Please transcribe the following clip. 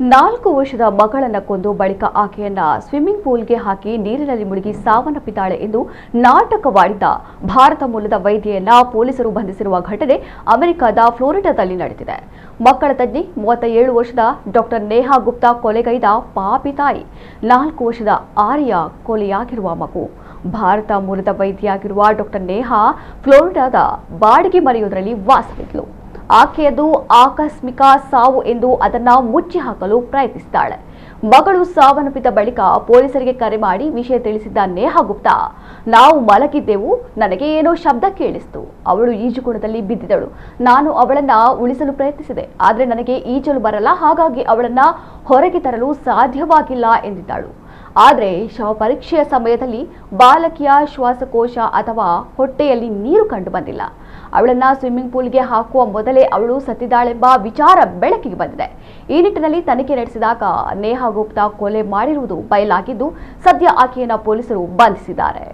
4 ವರ್ಷದ ಮಗಳನ್ನ ಕೊಂದು ಬಳಿಕ ಆಕೆಯನ್ನ ಸ್ವಿಮ್ಮಿಂಗ್ ಪೂಲ್ಗೆ ಹಾಕಿ ನೀರಿನಲ್ಲಿ ಮುಳುಗಿ ಸಾವನ್ನಪ್ಪಿದ್ದಾಳೆ ಎಂದು ನಾಟಕವಾಡಿದ್ದ ಭಾರತ ಮೂಲದ ವೈದ್ಯೆಯನ್ನ ಪೊಲೀಸರು ಬಂಧಿಸಿರುವ ಘಟನೆ ಅಮೆರಿಕದ ಫ್ಲೋರಿಡಾದಲ್ಲಿ ನಡೆದಿದೆ. ಮಕ್ಕಳ ತಜ್ಞೆ 37 ವರ್ಷದ ಡಾಕ್ಟರ್ ನೇಹಾ ಗುಪ್ತಾ ಕೊಲೆಗೈದ ಪಾಪಿ ತಾಯಿ. 4 ವರ್ಷದ ಆರ್ಯ ಕೊಲೆಯಾಗಿರುವ ಮಗು. ಭಾರತ ಮೂಲದ ವೈದ್ಯೆಯಾಗಿರುವ ಡಾಕ್ಟರ್ ನೇಹಾ ಫ್ಲೋರಿಡಾದ ಬಾಡಿಗೆ ಮನೆಯೊಂದರಲ್ಲಿ ವಾಸವಿದ್ಲು. ಆಕೆಯದು ಆಕಸ್ಮಿಕ ಸಾವು ಎಂದು ಅದನ್ನ ಮುಚ್ಚಿ ಹಾಕಲು ಪ್ರಯತ್ನಿಸಿದ್ದಾಳೆ. ಮಗಳು ಸಾವನ್ನಪ್ಪಿದ ಬಳಿಕ ಪೊಲೀಸರಿಗೆ ಕರೆ ಮಾಡಿ ವಿಷಯ ತಿಳಿಸಿದ್ದ ನೇಹಾ ಗುಪ್ತಾ, ನಾವು ಮಲಗಿದ್ದೆವು, ನನಗೆ ಏನೋ ಶಬ್ದ ಕೇಳಿಸ್ತು. ಅವಳು ಈಜುಕೊಳದಲ್ಲಿ ಬಿದ್ದಿದ್ದಳು. ನಾನು ಅವಳನ್ನ ಉಳಿಸಲು ಪ್ರಯತ್ನಿಸಿದೆ, ಆದರೆ ನನಗೆ ಈಜಲು ಬರಲ್ಲ, ಹಾಗಾಗಿ ಅವಳನ್ನ ಹೊರಗೆ ತರಲು ಸಾಧ್ಯವಾಗಿಲ್ಲ ಎಂದಿದ್ದಳು. ಆದರೆ ಶವ ಪರೀಕ್ಷೆಯ ಸಮಯದಲ್ಲಿ ಬಾಲಕಿಯ ಶ್ವಾಸಕೋಶ ಅಥವಾ ಹೊಟ್ಟೆಯಲ್ಲಿ ನೀರು ಕಂಡು ಬಂದಿಲ್ಲ. ಅವಳನ್ನ ಸ್ವಿಮ್ಮಿಂಗ್ ಪೂಲ್ಗೆ ಹಾಕುವ ಮೊದಲೇ ಅವಳು ಸತ್ತಿದ್ದಾಳೆಂಬ ವಿಚಾರ ಬೆಳಕಿಗೆ ಬಂದಿದೆ. ಈ ನಿಟ್ಟಿನಲ್ಲಿ ತನಿಖೆ ನಡೆಸಿದಾಗ ನೇಹಾ ಗುಪ್ತಾ ಕೊಲೆ ಮಾಡಿರುವುದು ಬಯಲಾಗಿದ್ದು, ಸದ್ಯ ಆಕೆಯನ್ನ ಪೊಲೀಸರು ಬಂಧಿಸಿದ್ದಾರೆ.